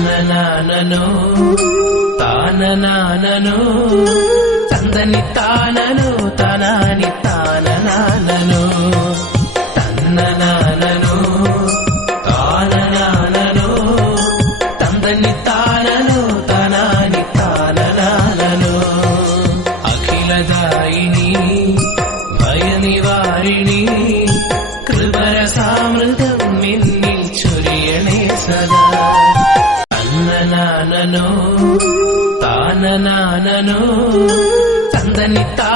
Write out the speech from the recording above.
തന്നനാനനോ താനനാനനോ തന്ദനി താനനോ തനാനി താനനാനനോ തന്നനാനനോ താനനാനനോ തന്ദനി താനനോ തനാനി താനനാനനോ അഖിലദായിനി ഭയനിവാരിണി കൃപരസാമൃതം എന്നിൽ ചൊരിയണേ സദാ തന്നനാനനോ താനനാനനോ തന്ദനി താ